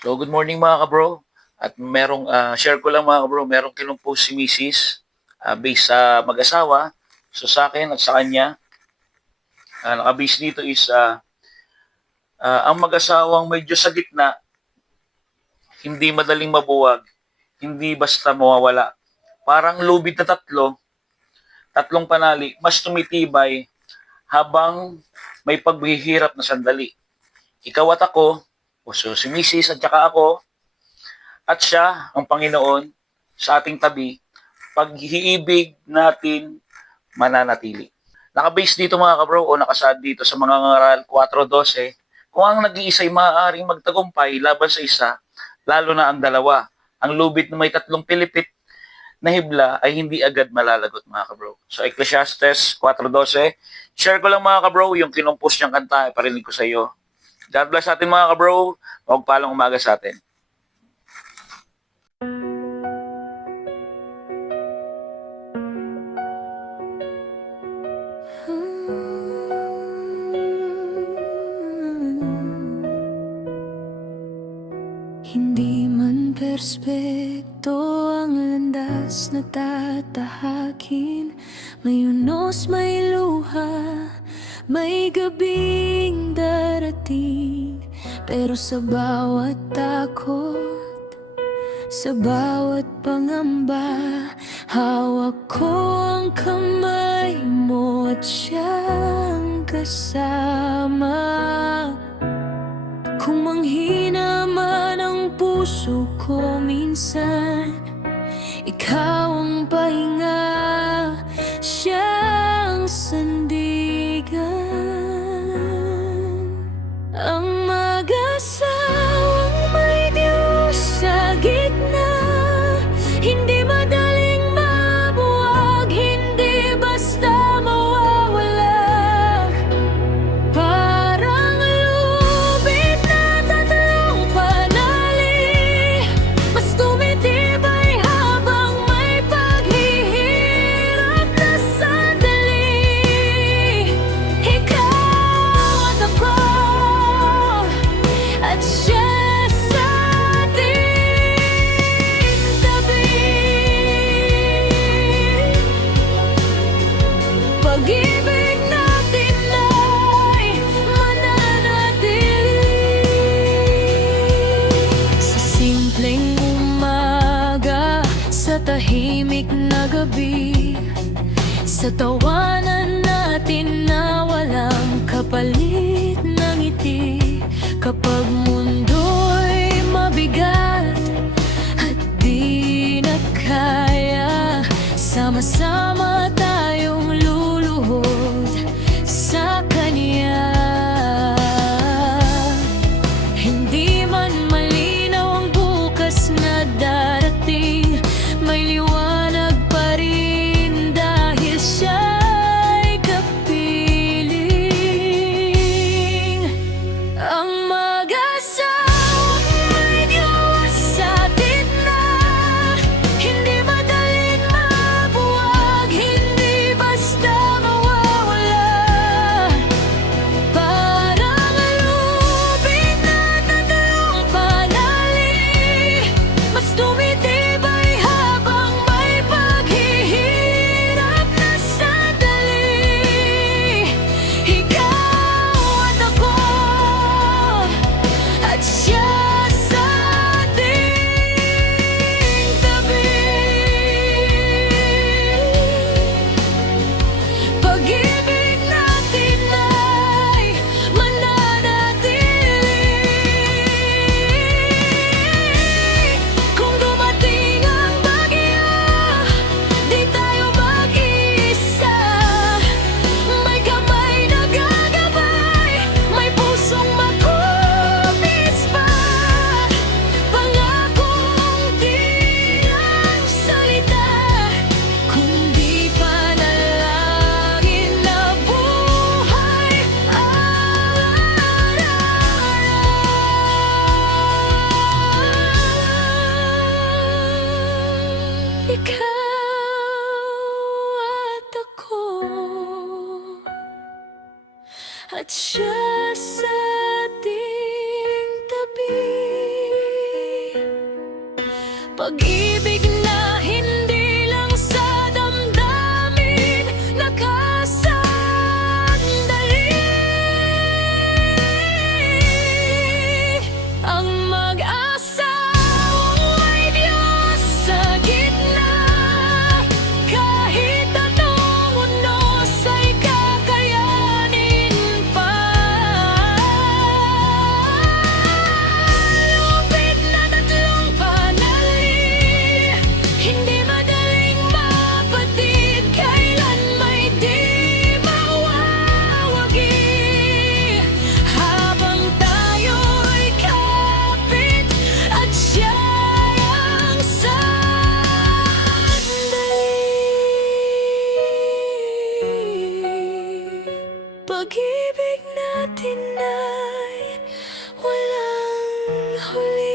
So, good morning mga kabro. At share ko lang mga kabro, merong kinumpos si Mrs. Based sa mag-asawa. So, sa akin at sa kanya, nakabase dito is ang mag-asawang medyo sa gitna, hindi madaling mabuwag, hindi basta mawawala. Parang lubid na tatlong panali, mas tumitibay habang may paghihirap na sandali. Ikaw at ako, o so si Mrs. at saka ako, at siya, ang Panginoon, sa ating tabi, pag-iibig natin mananatili. Nakabase dito mga kabro o nakasaad dito sa mga ngaral 4.12, kung ang nag-iisa'y maaaring magtagumpay laban sa isa, lalo na ang dalawa, ang lubid na may tatlong pilipit na hibla ay hindi agad malalagot mga kabro. So Ecclesiastes 4.12, share ko lang mga kabro yung kinumpos niyang kanta, parinig ko sa iyo. God bless sa atin mga kabro, magpalang umaga sa atin. Hindi man perspekto ang landas na tatahakin. May unos, may luha, may gabing darating. Pero sa bawat takot, sa bawat pangamba, hawak ko ang kamay mo at siyang kasama. Kung manghina man ang puso ko minsan, ikaw ang pahinga, siyang sandigan. Ang mag-asawang may Diyos sa gitna, hindi madaling mabuwag, hindi basta mawawala. Parang lubid na tatlong panali, mas tumitibay habang may paghihirap na sandali. Ikaw at ako, at siya sa ating tabi. Pag-ibig natin ay mananatili. Sa simpleng umaga, sa tahimik na gabi, sa tawanan natin na walang kapalit ng ngiti. Kapag mundo'y mabigat at di na kaya, sama-sama tayong luluhod sa Kanya. Hindi man malinaw ang bukas na darating, may liwanag pa rin dahil siya'y kapiling. Ang mag-asawang may Diyos sa gitna, hindi madaling mabuwag, hindi basta mawawala. Parang lubid na tatlong panali, mas tumitibay habang may paghihirap na sandali. Ikaw at ako, at siya sa ating tabi. Pag-ibig natin ay mananatili. Kung dumating ang bagyo, di tayo mag-iisa. May kamay na gagabay, may pusong makupis pa. Pangakong di lang salita, kundi panalangin na buhay araw-araw. Ikaw at ako, at siya sa ating tabi. Pag-ibig na hindi lang sa damdamin nakasandali. Ang mag-asawa'y Diyos sa gitna. Kahit anong unos ay kakayanin pa. Lupit na tatlong panali, hindi madaling mapatid, kailan may di mawawagi. Habang tayo'y kapit at siya'y ang sandali. Pag-ibig natin ay walang huli.